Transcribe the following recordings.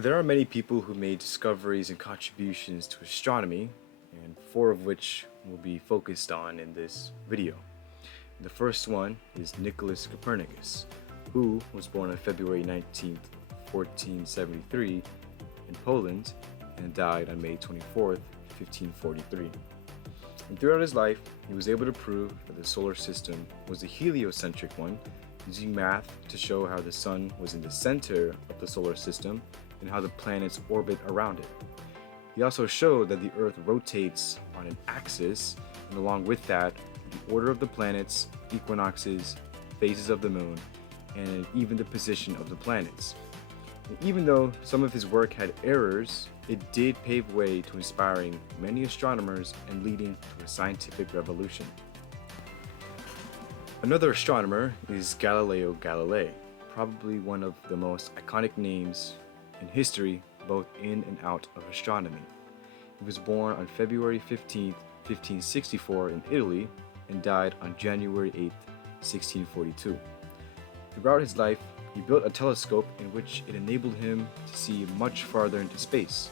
There are many people who made discoveries and contributions to astronomy, and four of which will be focused on in this video. The first one is Nicholas Copernicus, who was born on February 19th, 1473 in Poland and died on May 24th, 1543. And throughout his life, he was able to prove that the solar system was a heliocentric one, using math to show how the sun was in the center of the solar system and how the planets orbit around it. He also showed that the Earth rotates on an axis, and along with that, the order of the planets, equinoxes, phases of the moon, and even the position of the planets. And even though some of his work had errors, it did pave way to inspiring many astronomers and leading to a scientific revolution. Another astronomer is Galileo Galilei, probably one of the most iconic names in history, both in and out of astronomy. He was born on February 15th, 1564 in Italy and died on January 8th, 1642. Throughout his life, he built a telescope in which it enabled him to see much farther into space.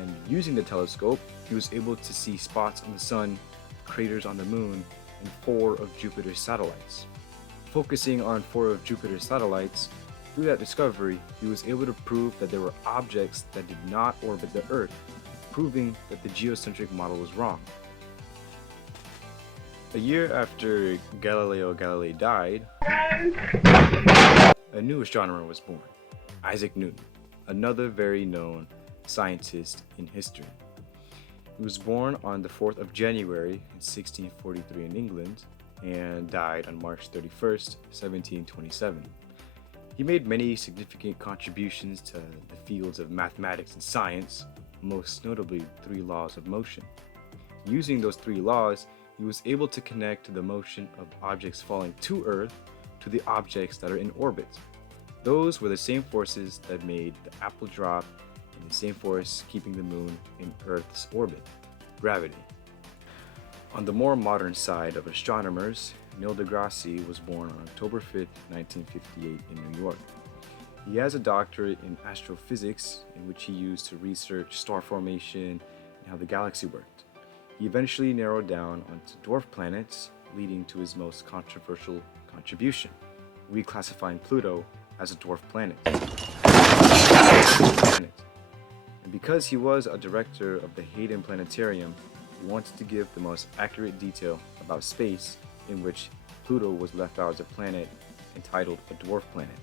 And using the telescope, he was able to see spots on the sun, craters on the moon, and 4 of Jupiter's satellites. Focusing on 4 of Jupiter's satellites, through that discovery, he was able to prove that there were objects that did not orbit the Earth, proving that the geocentric model was wrong. A year after Galileo Galilei died, a new astronomer was born, Isaac Newton, another very known scientist in history. He was born on the 4th of January in 1643 in England and died on March 31st, 1727. He made many significant contributions to the fields of mathematics and science, most notably 3 laws of motion. Using those 3 laws, he was able to connect the motion of objects falling to Earth to the objects that are in orbit. Those were the same forces that made the apple drop and the same force keeping the moon in Earth's orbit, gravity. On the more modern side of astronomers, Neil deGrasse was born on October 5th, 1958 in New York. He has a doctorate in astrophysics, in which he used to research star formation and how the galaxy worked. He eventually narrowed down onto dwarf planets, leading to his most controversial contribution, reclassifying Pluto as a dwarf planet. And because he was a director of the Hayden Planetarium, he wanted to give the most accurate detail about space, in which Pluto was left out as a planet entitled a dwarf planet.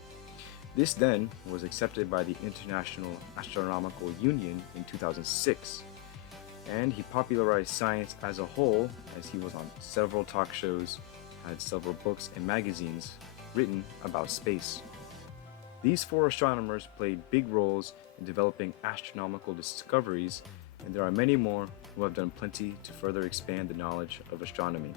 This then was accepted by the International Astronomical Union in 2006, and he popularized science as a whole as he was on several talk shows, had several books and magazines written about space. These 4 astronomers played big roles in developing astronomical discoveries, and there are many more who have done plenty to further expand the knowledge of astronomy.